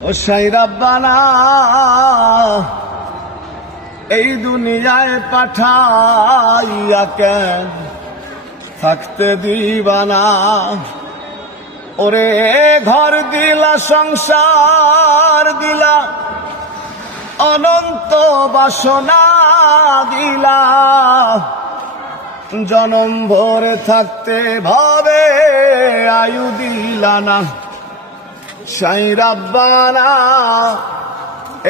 ও সাই রাব্বানা এই দুনিয়ায় পাঠাইয়া কেন থাকতে দিবানা। ওরে ঘর দিলা, সংসার দিলা, অনন্ত বাসনা দিলা, জনম ভরে থাকতে ভাবে আয়ু দিলা না। সাই রাব্বানা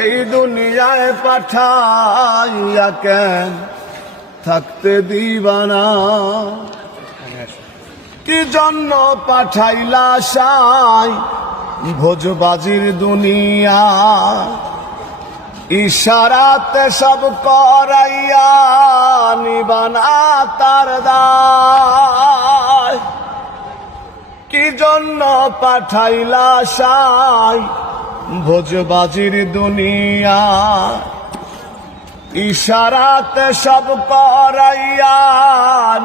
এই দুনিয়ায় পাঠাইয়া কেন থাকতে দিবানা। কি জন্য পাঠাইলা সাই ভোজবাজির দুনিয়া, ইশারাতে সব করাইয়া নিবানা তার দায়। কি জন্য পাঠাইলা সাই ভোজবাজির দুনিয়া, ইশারাতে সব করাইয়া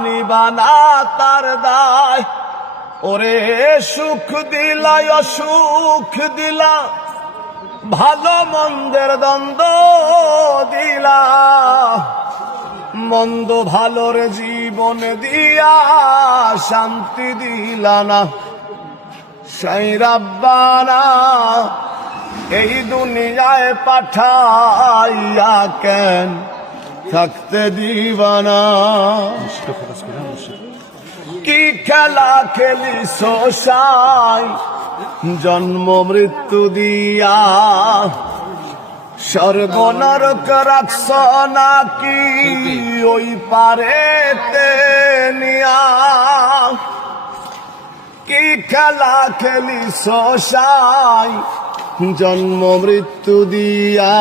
নিবানা তার দায়। ওরে সুখ দিলা অসুখ দিলা, ভালো মন্দের দ্বন্দ্ব দিলা, মন্দ ভালোর জীবন দিয়া শান্তি দিলা না। সাই রাব্বানা এই দুনিয়ায় পাঠাইয়া কেন থাকতে দিবানা। কি খেলা খেলিস সাই জন্ম মৃত্যু দিয়া, স্বর্গ নরক রাখছ নাকি ওই পারেতে নিয়া। কি খেলা খেলিস সাই জন্ম মৃত্যু দিয়া,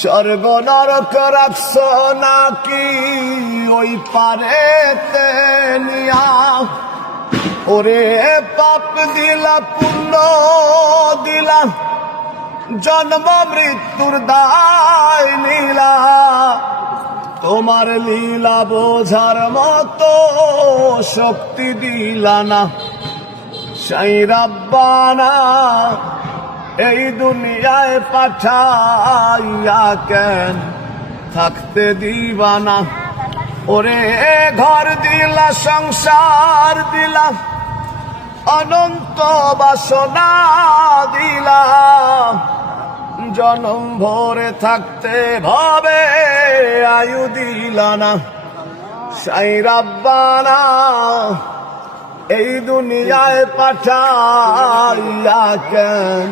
স্বর্গ নরক রাখছ নাকি ওই পারেতে নিয়া। ওরে পাপ দিলা পুণ্য দিলা, জন্ম মৃত্যুর দায় নীলা, তোমার লীলা বোঝার মতো শক্তি দিলা না। সাই রাব্বানা এই দুনিয়ায় পাঠাইয়া কেন থাকতে দিবানা। ওরে ঘর দিলা, সংসার দিলা, অনন্ত বাসনা দিলা, জনম ভরে থাকতে ভাবে আয়ু দিলা না। সাই রাব্বানা এই দুনিয়ায় পাঠাইয়া কেন